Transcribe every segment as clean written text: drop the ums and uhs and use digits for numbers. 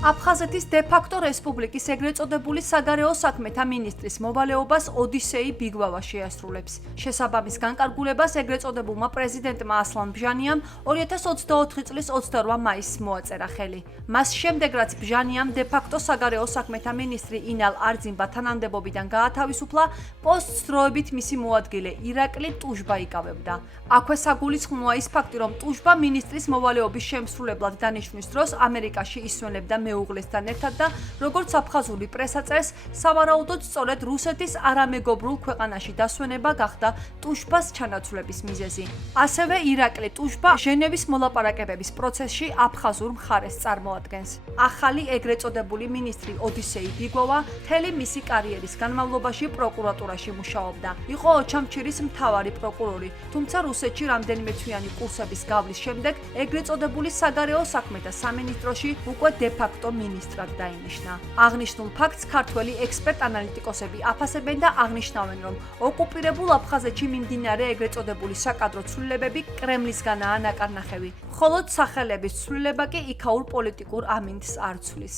აფხაზეთის დე-ფაქტო რესპუბლიკის ეგრეთ წოდებული საგარეო საქმეთა მინისტრის მოვალეობას ოდისეი ბიგვავა შეასრულებს. შესაბამის განკარგულებას ეგრეთ წოდებულმა პრეზიდენტმა ასლან ბჟანიამ 2024 წლის 28 მაისს მოაწერა ხელი. მას შემდეგ, რაც ბჟანიამ დე-ფაქტო საგარეო საქმეთა მინისტრი ინალ არძიმბა თანამდებობიდან გაათავისუფლა, პოსტს დროებით მისი მოადგილე ირაკლი ტუშბა იკავებდა. აქვე საგულისხმოა ის ფაქტი, რომ ტუშბა მინისტრის მოვალეობის შემსრულებლად დანიშვნის დროს ამერიკაში ისვენებდა მეუღლესთან ერთად და როგორც აფხაზური პრესა წერს, სავარაუდოდ სწორედ რუსეთის არამეგობრულ ქვეყანაში დასვენება გახდა ტუშბას ჩანაცვლების მიზეზი. ასევე ირაკლი ტუშბა ჟენევის მოლაპარაკებების პროცესში აფხაზურ მხარეს წარმოადგენს. ახალი ეგრეთ წოდებული მინისტრი ოდისეი ბიგვავა მთელი მისი კარიერის განმავლობაში პროკურატურაში მუშაობდა. იყო ოჩამჩირის მთავარი პროკურორი, თუმცა რუსეთში რამდენიმე თვიანი კურსების გავლის შემდეგ ეგრეთ წოდებული საგარეო საქმეთა სამინისტროში უკვე დე-ფაქტო მინისტრად დაინიშნა. აღნიშნულ ფაქტს ქართველი ექსპერტ-ანალიტიკოსები აფასებენ და აღნიშნავენ, რომ ოკუპირებულ აფხაზეთში მიმდინარე ეგრეთ წოდებული საკადრო ცვლილებები კრემლისგანაა ნაკარნახევი, მხოლოდ სახელების ცვლილება კი იქაურ პოლიტიკურ ამინდს არ ცვლის.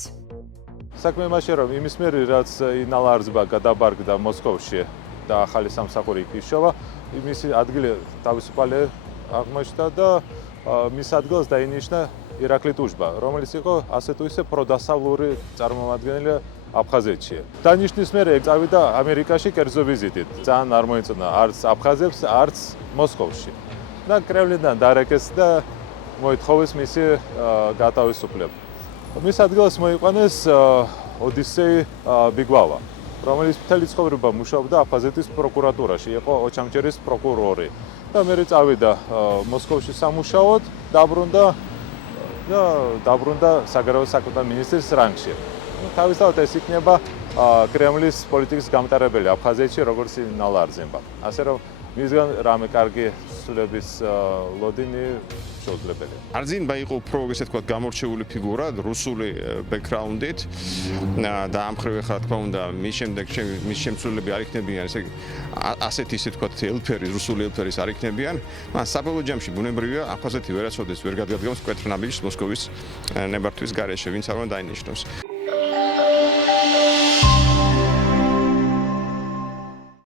საქმე იმაშია, რომ იმის მიერ, რაც ინალ არძიმბა გადაბარგდა მოსკოვში და ახალი სამსახური იქ იშოვა, მისი ადგილი თავისუფალი აღმოჩნდა და მის ადგილას დაინიშნა ირაკლი ტუშბა, რომელიც იყო ასე თუ ისე პროდასავლური წარმომადგენელი აფხაზეთში. დანიშნის მერე წავიდა ამერიკაში კერძო ვიზიტით. ძალიან არ მოეწონა არც აფხაზებს, არც მოსკოვში. და კრემლიდან დარეკეს და მოითხოვეს მისი გათავისუფლება. მის ადგილას მოიყვანეს ოდისეი ბიგვავა, რომელიც მთელი ცხოვრება მუშაობდა აფხაზეთის პროკურატურაში, იყო ოჩამჩირის პროკურორი. და მერე წავიდა მოსკოვში სამუშაოდ, დაბრუნდა საგარეო საქმეთა მინისტრის რანგში. თავისთავად ეს იქნება კრემლის პოლიტიკის გამტარებელი აფხაზეთში, როგორც ინალ არძიმბა. ასე რომ მისგან რამე კარგი ცვლილების ლოდინი შეუძლებელია. არძიმბა იყო უფრო ესე ვთქვათ გამორჩეული ფიგურა რუსული ბექგრაუნდით და ამ მხრივ ხარ თქმა უნდა მის შემცვლელები არ იქნებიან ესე ასეთი ისე ვთქვათ ელფერი რუსული ელფერის არ იქნებიან. მაგრამ საბოლოო ჯამში ბუნებრივია აფხაზეთი ვერაცოდეს ვერ გადადგამს კვეთრნაბიჯს მოსკოვის ნებართვის გარეშე, ვინც არ უნდა დაინიშნოს.